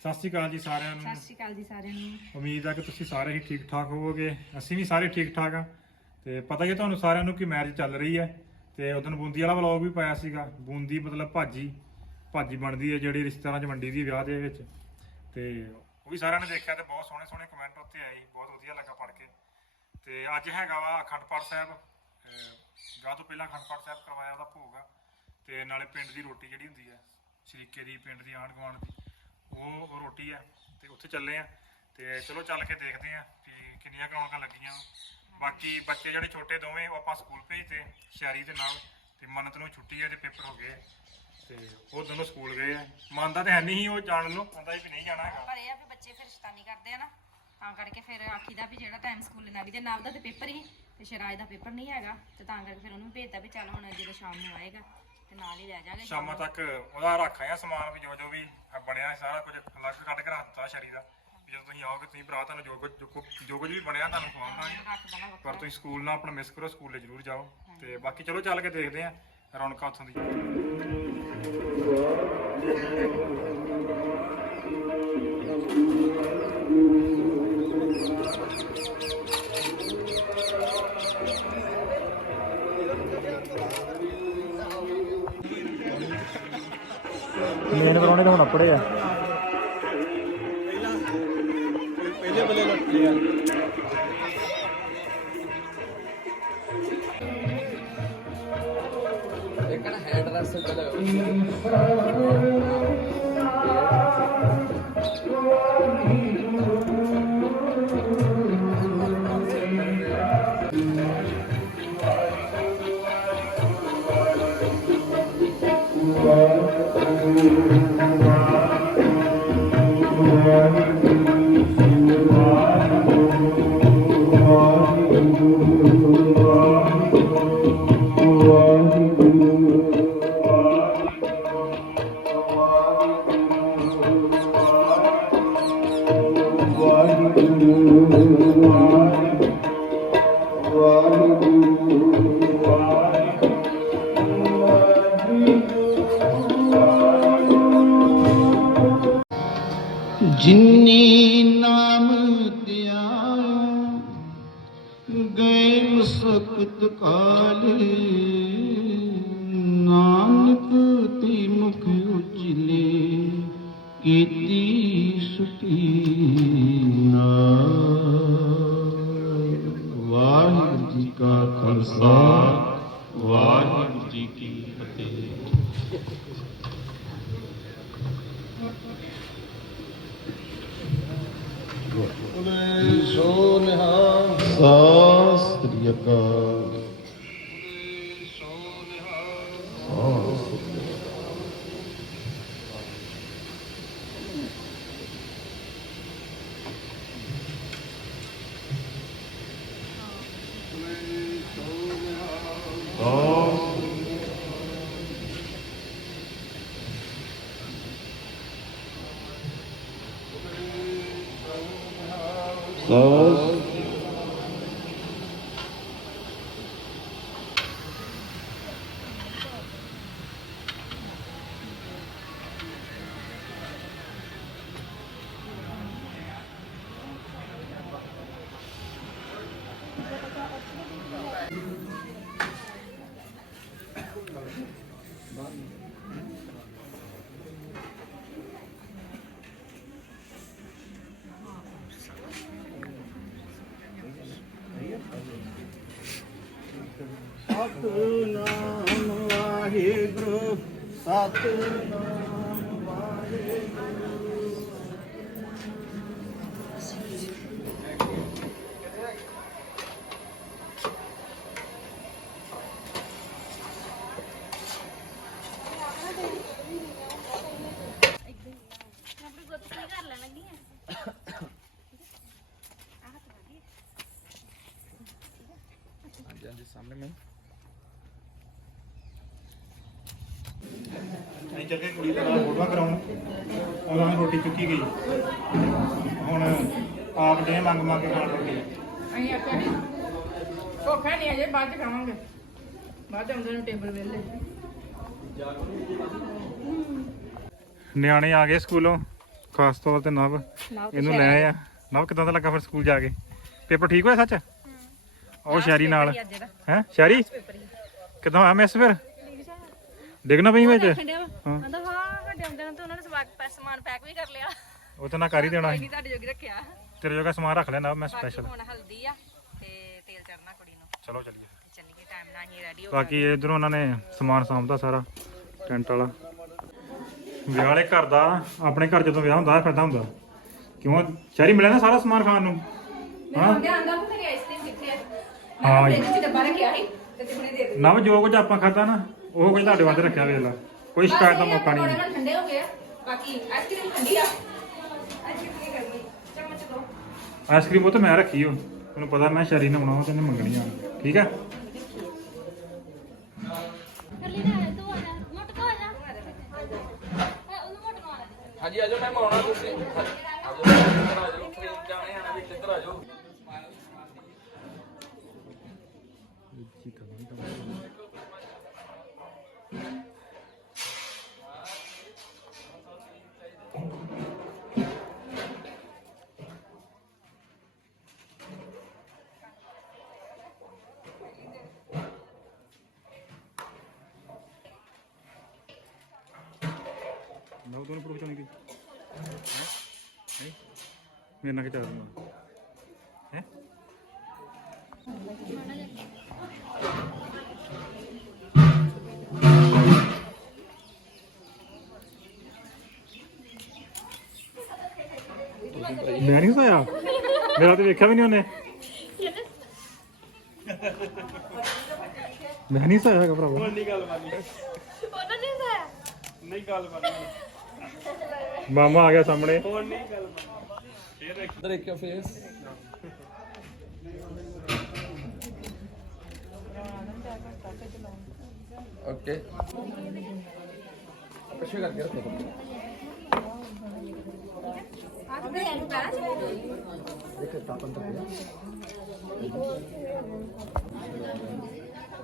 ਸਤਿ ਸ਼੍ਰੀ ਅਕਾਲ ਜੀ ਸਾਰਿਆਂ ਨੂੰ। ਸਤਿ ਸ਼੍ਰੀ ਅਕਾਲ ਜੀ ਸਾਰਿਆਂ ਨੂੰ। ਉਮੀਦ ਹੈ ਕਿ ਤੁਸੀਂ ਸਾਰੇ ਹੀ ਠੀਕ ਠਾਕ ਹੋਵੋਗੇ। ਅਸੀਂ ਵੀ ਸਾਰੇ ਠੀਕ ਠਾਕ ਆ। ਤੇ ਪਤਾ ਹੀ ਹੈ ਤੁਹਾਨੂੰ ਸਾਰਿਆਂ ਨੂੰ ਕਿ ਮੈਰਿਜ ਚੱਲ ਰਹੀ ਹੈ ਤੇ ਉਦੋਂ ਬੂੰਦੀ ਵਾਲਾ ਵਲੌਗ ਵੀ ਪਾਇਆ ਸੀਗਾ। ਬੂੰਦੀ ਮਤਲਬ ਭਾਜੀ ਭਾਜੀ ਬਣਦੀ ਹੈ ਜਿਹੜੀ ਰਿਸ਼ਤੇਦਾਰਾਂ 'ਚ ਵੰਡੀ ਦੀ ਵਿਆਹ ਦੇ ਵਿੱਚ। ਤੇ ਉਹ ਵੀ ਸਾਰਿਆਂ ਨੇ ਦੇਖਿਆ ਤੇ ਬਹੁਤ ਸੋਹਣੇ ਸੋਹਣੇ ਕਮੈਂਟ ਉੱਤੇ ਆਏ। ਬਹੁਤ ਵਧੀਆ ਲੱਗਾ ਪੜ੍ਹ ਕੇ। ਤੇ ਅੱਜ ਹੈਗਾ ਵਾ ਅਖੰਡ ਪਾਠ ਸਾਹਿਬ। ਵਿਆਹ ਤੋਂ ਪਹਿਲਾਂ ਅਖੰਡ ਪਾਠ ਸਾਹਿਬ ਕਰਵਾਇਆ ਉਹਦਾ ਭੋਗ ਆ। ਤੇ ਨਾਲੇ ਪਿੰਡ ਦੀ ਰੋਟੀ ਜਿਹੜੀ ਹੁੰਦੀ ਹੈ ਸ਼ਰੀਕੇ ਦੀ ਪਿੰਡ ਦੀ ਆਂਢ ਗੁਆਂਢ ਦੀ। ਉਹ ਰੋਟੀ ਆ, ਤੇ ਉੱਥੇ ਚੱਲੇ ਆ। ਤੇ ਚਲੋ ਚੱਲ ਕੇ ਦੇਖਦੇ ਆ ਕਿ ਕਿੰਨੀਆਂ ਕੁ ਲੱਗੀਆਂ। ਬਾਕੀ ਬੱਚੇ ਜਿਹੜੇ ਛੋਟੇ ਦੋਵੇਂ, ਉਹ ਆਪਾਂ ਸਕੂਲ ਭੇਜਤੇ ਸ਼ਿਆਰੀ ਦੇ ਨਾਲ, ਤੇ ਮੰਨਤ ਨੂੰ ਛੁੱਟੀ ਹੈ ਤੇ ਪੇਪਰ ਹੋ ਗਏ। ਆ। ਤੇ ਉਹ ਦੋਨੋਂ ਸਕੂਲ ਗਏ ਆ। ਮੰਨਦਾ ਤੇ ਹੈ ਨਹੀਂ ਸੀ ਉਹ ਜਾਣ ਨੂੰ, ਕਹਿੰਦਾ ਸੀ ਵੀ ਨਹੀਂ ਜਾਣਾ ਹੈਗਾ। ਪਰ ਇਹ ਆ ਵੀ ਬੱਚੇ ਫਿਰ ਸ਼ੈਤਾਨੀ ਕਰਦੇ ਆ ਨਾ, ਤਾਂ ਕਰਕੇ ਫਿਰ ਆਖੀਦਾ ਵੀ ਜਿਹੜਾ ਟਾਈਮ ਸਕੂਲ ਲੱਗ ਜੇ ਨਾਲ ਦਾ ਤੇ ਪੇਪਰ ਹੀ, ਤੇ ਸ਼ਰਾਜ ਦਾ ਪੇਪਰ ਨਹੀਂ ਹੈਗਾ, ਤੇ ਤਾਂ ਕਰਕੇ ਫਿਰ ਉਹਨੂੰ ਭੇਜਤਾ ਵੀ ਚੱਲ ਹੁਣ ਜਦੋਂ ਸ਼ਾਮ ਨੂੰ ਆਏਗਾ। ਤੇ ਨਾਲ ਹੀ ਲੈ ਜਾਾਂਗੇ ਸ਼ਾਮਾਂ ਤੱਕ ਉਹਦਾ ਰੱਖ ਆਇਆ ਸਮਾਨ ਵੀ ਜੋ ਜੋ ਵੀ ਬਣਿਆ ਸਾਰਾ ਕੁਝ ਅਲੱਗ ਕੱਢ ਕੇ ਰੱਖ ਦਿੱਤਾ ਸ਼ਰੀ ਦਾ। ਵੀ ਜਦੋਂ ਤੁਸੀਂ ਆਓਗੇ ਤੁਸੀਂ ਭਰਾ ਤੁਹਾਨੂੰ ਜੋ ਕੁਝ ਜੋ ਕੁਝ- ਜੋ ਕੁਝ ਵੀ ਬਣਿਆ ਤੁਹਾਨੂੰ ਖਵਾਵਾਂਗੇ ਰੱਖ ਦੇਣਾ ਪਰ ਤੁਸੀਂ ਸਕੂਲ ਨਾ ਆਪਣਾ ਮਿਸ ਕਰੋ ਸਕੂਲੇ ਜ਼ਰੂਰ ਜਾਓ। ਤੇ ਬਾਕੀ ਚਲੋ ਚੱਲ ਕੇ ਦੇਖਦੇ ਆ ਰੌਣਕਾਂ ਉੱਥੋਂ ਦੀ। ਮੇਨ ਕਰਾਉਣੇ ਤਾਂ ਹੁਣ ਆਪੜੇ ਆ। ਜਿਨੀ ਨਾਮ ਧਿਆਇਆ ਗਏ ਮਸਕਤ ਕਾਲ। ਨਾਨਕ ਤੇ ਮੁਖ ਉਜਲੇ ਕੀਤੀ ਸੁਟੀ ਵਾਹਿਗੁਰੂ ਜੀ ਕਾ ਖਾਲਸਾ, ਵਾਹਿਗੁਰੂ ਜੀ ਕੀ ਫਤਿਹ। ਸਤਿ ਸ੍ਰੀ ਸਤਨਾਮ ਵਾਹਿਗੁਰੂ ਸਤਨਾਮ ਵਾਹਿਗੁਰੂ ਆਪਣੀ ਗੁੱਤ ਕੀ ਕਰ ਲੈਣ ਲੱਗੀ ਆ ਹਾਂਜੀ ਹਾਂਜੀ ਸਾਹਮਣੇ ਮੈਂ ਅਸੀਂ ਚੱਲ ਕੇ ਕੁੜੀ ਦੇ ਨਾਲ ਫੋਟੋਆਂ ਕਰਾਉਣ ਉਹਨਾਂ ਚੁੱਕੀ ਗਈ? ਹੁਣ ਆਪ ਦੇ ਮੰਗ ਮੰਗ ਕੇ ਖਾਣ ਲੱਗੇ ਅਸੀਂ ਆਖਿਆ ਨਹੀਂ ਭੁੱਖਾ ਨਹੀਂ ਅਜੇ ਬਾਅਦ ਚ ਖਾਵਾਂਗੇ। ਬਾਅਦ ਚ ਆਉਂਦੇ ਨੂੰ ਟੇਬਲ ਵੇਲੇ। ਨਿਆਣੇ ਆ ਗਏ ਸਕੂਲੋਂ ਖਾਸ ਤੌਰ ਤੇ ਨਵ। ਇਹਨੂੰ ਲੈ ਆ। ਨਵ ਕਿਦਾਂ ਦਾ ਲੱਗਾ ਫਿਰ ਸਕੂਲ ਜਾ ਕੇ? ਪੇਪਰ ਠੀਕ ਹੋਇਆ ਸੱਚ? ਉਹ ਸ਼ਾਰੀ ਨਾਲ। ਹੈ ਹੀ ਕਿਦਾਂ ਆ ਮਿਸ ਫਿਰ? ਡਿੱਗਣਾ ਪਈ ਵਿੱਚ? ਹਾਂ। ਕਹਿੰਦਾ ਹਾਂ ਸਾਡੇ ਆਉਂਦੇ ਨੇ ਤੇ ਉਹਨਾਂ ਨੇ ਸਵਾਗ ਪੈ- ਸਮਾਨ ਪੈਕ ਵੀ ਕਰ ਲਿਆ। ਉਹ ਤਾਂ ਨਾ ਕਰ ਹੀ ਦੇਣਾ ਕੋਈ ਸੀ। ਨਹੀਂ ਤੁਹਾਡੇ ਜੋਗੀ ਰੱਖਿਆ। ਤੇਰੇ ਜੋਗਾ ਸਮਾਨ ਰੱਖ ਲੈਣਾ ਮੈਂ ਬਾਕੀ ਸਪੈਸ਼ਲ ਹੁਣ ਹਲਦੀ ਆ ਤੇ ਤੇਲ ਚੜਨਾ ਕੁੜੀ ਨੂੰ। ਚਲੋ ਚੱਲੀਏ। ਚੱਲੀਏ ਟਾਈਮ ਨਾਲ ਹੀ ਰੈਡੀ ਹੋ ਬਾਕੀ ਇਧਰੋਂ ਉਹਨਾਂ ਨੇ ਸਮਾਨ ਸਾਂਭਦਾ ਸਾਰਾ ਟੈਂਟ ਵਾਲਾ। ਵਿਆਹ ਵਾਲੇ ਘਰ ਦਾ ਆਪਣੇ ਘਰ ਜਦੋਂ ਵਿਆਹ ਹੁੰਦਾ ਫਾਇਦਾ ਹੁੰਦਾ। ਕਿਉਂ? ਸ਼ਹਿਰੀ ਮਿਲਿਆ ਨਾ ਸਾਰਾ ਸਮਾਨ ਖਾਣ ਨੂੰ। ਹਾਂ। ਧਿਆਨ ਨਾਲ ਮੇਰੀ ਆਈਸਕ੍ਰੀਮ ਕਿੱਥੇ ਆ? ਹਾਂ ਸੀ ਤੇ ਦੇ ਨਵ ਜੋ ਕੁਝ ਆਪਾਂ ਖਾਦਾ ਨਾ ਉਹ ਕੁਝ ਤੁਹਾਡੇ ਵਾਸਤੇ ਰੱਖਿਆ ਵੇਖ ਲਾ। ਕੋਈ ਸ਼ਿਕਾਇਤ ਦਾ ਮੌਕਾ ਨਹੀਂ। ਠੰਡੇ ਹੋ ਗਏ ਆ। ਬਾਕੀ ਆਈਸਕ੍ਰੀਮ ਠੰਡੀ ਆ। ਆਈਸਕ੍ਰੀਮ ਕੀ ਕਰਨੀ? ਚਮਚ ਦੋ। ਆਈਸਕ੍ਰੀਮ ਉਹ ਤਾਂ ਮੈਂ ਰੱਖੀ ਹੋ ਤੈਨੂੰ ਪਤਾ ਮੈਂ ਸ਼ਹਿਰੀ ਨੇ ਬਣਾਉਣਾ ਤੇ ਇਹਨੇ ਮੰਗਣੀ ਆ। ਠੀਕ ਆ? ਕੱਲੀ ਨਾ ਤੂੰ ਆ ਜਾ। ਮੋਟ ਕੋ ਆ ਜਾ। ਇਹ ਉਹਨੂੰ ਮੋਟ ਕੋ ਆ ਜਾ ਹਾਂਜੀ ਆਜੋ ਮੈਂ ਆਉਣਾ ਤੁਸੀਂ। ਆਜੋ ਇੱਧਰ ਆਜੋ ਜਾਣੇ ਆਣਾ ਵੀ ਇੱਧਰ ਆਜੋ ਮੈਂ ਤੁਹਾਨੂੰ ਪ੍ਰੂਫ ਚਾਹੁੰਦੀ ਹੈ? ਮੇਰੇ ਨਾਲ ਖਿਚਾ ਦੂੰਗਾ। ਹੈ? ਮੈਂ ਨਹੀਂ ਸੋਇਆ ਮੇਰਾ ਤੇ ਵੇਖਿਆ ਵੀ ਨਹੀਂ ਉਹਨੇ। ਮੈਂ ਨਹੀਂ ਸੋਇਆ ਹੈਗਾ ਭਰਾਵਾ। ਉਹਨਾਂ ਨੇ ਸਾਇਆ ਮਾਮਾ ਆ ਗਿਆ ਸਾਹਮਣੇ। ਇੱਕ ਫੇਸ ਓਕੇ। ਪਿੱਛੇ ਕਰਕੇ ਰੱਖੋ ਦੇਖੋ ਤਾਪਨ ਤੱਕ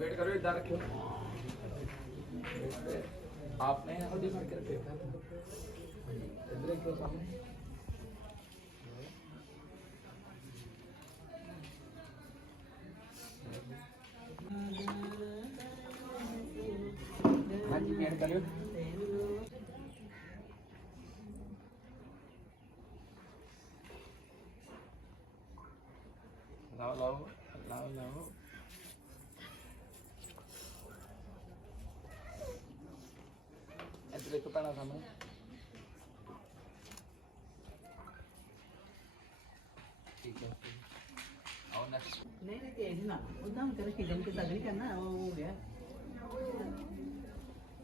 वेट करो, इधर रखो आपने हल्दी भर के रखे था इधर सामने। हाँ लाओ लाओ लाओ लाओ। ਦੇਖੋ ਪੈਣਾ ਸਾਹਮਣੇ। ਠੀਕ ਹੈ। ਆਓ ਨੈਕਸਟ ਨਹੀਂ ਨਹੀਂ ਤੇਜ਼ ਨਾ ਉਦਾਂ ਕਰ ਖਿਜਣ ਕੇ ਤਗੜੀ ਕਰਨਾ ਉਹ ਹੋ ਗਿਆ।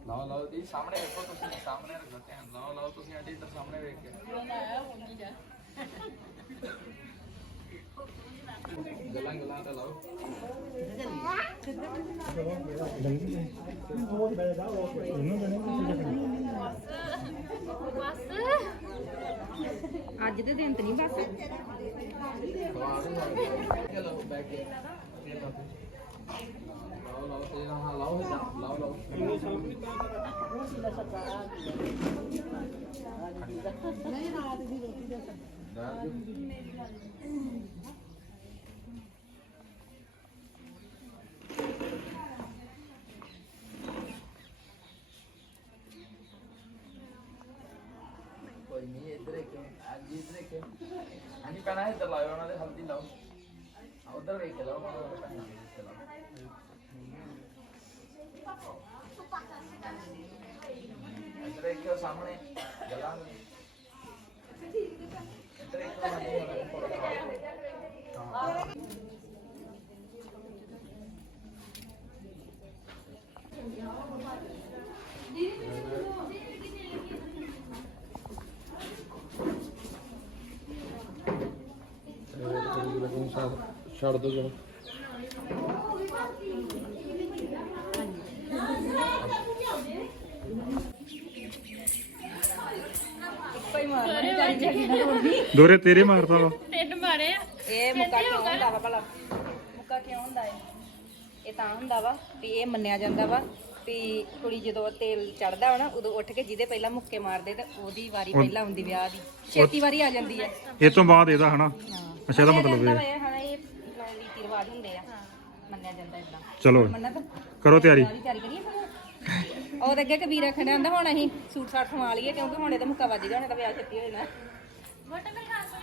ਲਾਓ ਲਾਓ ਜੀ ਸਾਹਮਣੇ ਦੇਖੋ ਤੁਸੀਂ ਸਾਹਮਣੇ ਰੱਖੋ ਧਿਆਨ। ਲਾਓ ਲਾਓ ਤੁਸੀਂ ਆਂਟੀ ਇੱਧਰ ਸਾਹਮਣੇ ਵੇਖ ਕੇ। ਗੱਲਾਂ ਗੱਲਾਂ ਤਾਂ ਲਾਓ। ਬਸ ਦੇ ਦਿਨ ਤੇ ਨਹੀਂ ਬਸ। ਚਲੋ ਬੈਕ ਕੇ ਲਾਓ ਲਾਓ ਤੇ ਹਾਂ ਲਾਓ ਲਾਓ ਲਾਓ ਲਾਓ ਨਹੀਂ, ਰਾਤ ਦੀ ਰੋਟੀ ਦਾ ਕੋਈ इधर एक के सामने जलान इधर एक के सामने Evet, şarda canım. ਦੋਰੇ ਤੇਰੇ ਮਾਰਦਾ ਵਾ। ਤਿੰਨ ਮਾਰੇ ਆ। ਇਹ ਮੁੱਕਾ ਕਿਉਂ ਹੁੰਦਾ ਵਾ ਭਲਾ? ਮੁੱਕਾ ਕਿਉਂ ਹੁੰਦਾ ਹੈ ਇਹ ਤਾਂ ਹੁੰਦਾ ਵਾ ਵੀ ਇਹ ਮੰਨਿਆ ਜਾਂਦਾ ਵਾ ਵੀ ਕੁੜੀ ਜਦੋਂ ਤੇਲ ਚੜਦਾ ਵਾ ਨਾ ਉਦੋਂ ਉੱਠ ਕੇ ਜਿਹਦੇ ਪਹਿਲਾਂ ਮੁੱਕੇ ਮਾਰਦੇ ਤੇ ਉਹਦੀ ਵਾਰੀ ਪਹਿਲਾਂ ਹੁੰਦੀ ਵਿਆਹ ਦੀ। ਛੇਤੀ ਵਾਰੀ ਆ ਜਾਂਦੀ ਹੈ। ਇਹ ਤੋਂ ਬਾਅਦ ਇਹਦਾ ਹਨਾ। ਅੱਛਾ ਇਹਦਾ ਮਤਲਬ ਇਹ। ਵਾ ਇਹ ਹਨਾ ਇਹ ਰੀਤੀ ਰਿਵਾਜ ਹੁੰਦੇ ਆ। ਮੰਨਿਆ ਜਾਂਦਾ ਇਦਾਂ ਚਲੋ ਕਰੋ ਤਿਆਰੀ। ਤਿਆਰੀ ਕਰੀਏ ਫਿਰ ਅੱਗੇ ਕਬੀਰ ਰੱਖਣ ਆਂਦਾ ਹੁਣ ਅਸੀਂ ਸੂਟ ਸਾਟ ਸਵਾ ਲਈਏ ਕਿਉਂਕਿ ਹੁਣ ਇਹਦਾ ਮੁੱਕਾ ਵੱਜ ਜਾਣਾ ਤਾਂ ਵਿਆਹ ਛੇਤੀ ਹੋ ਜਾਣਾ। ਮੋਟਾ ਮੇਰੇ ਖਾਸ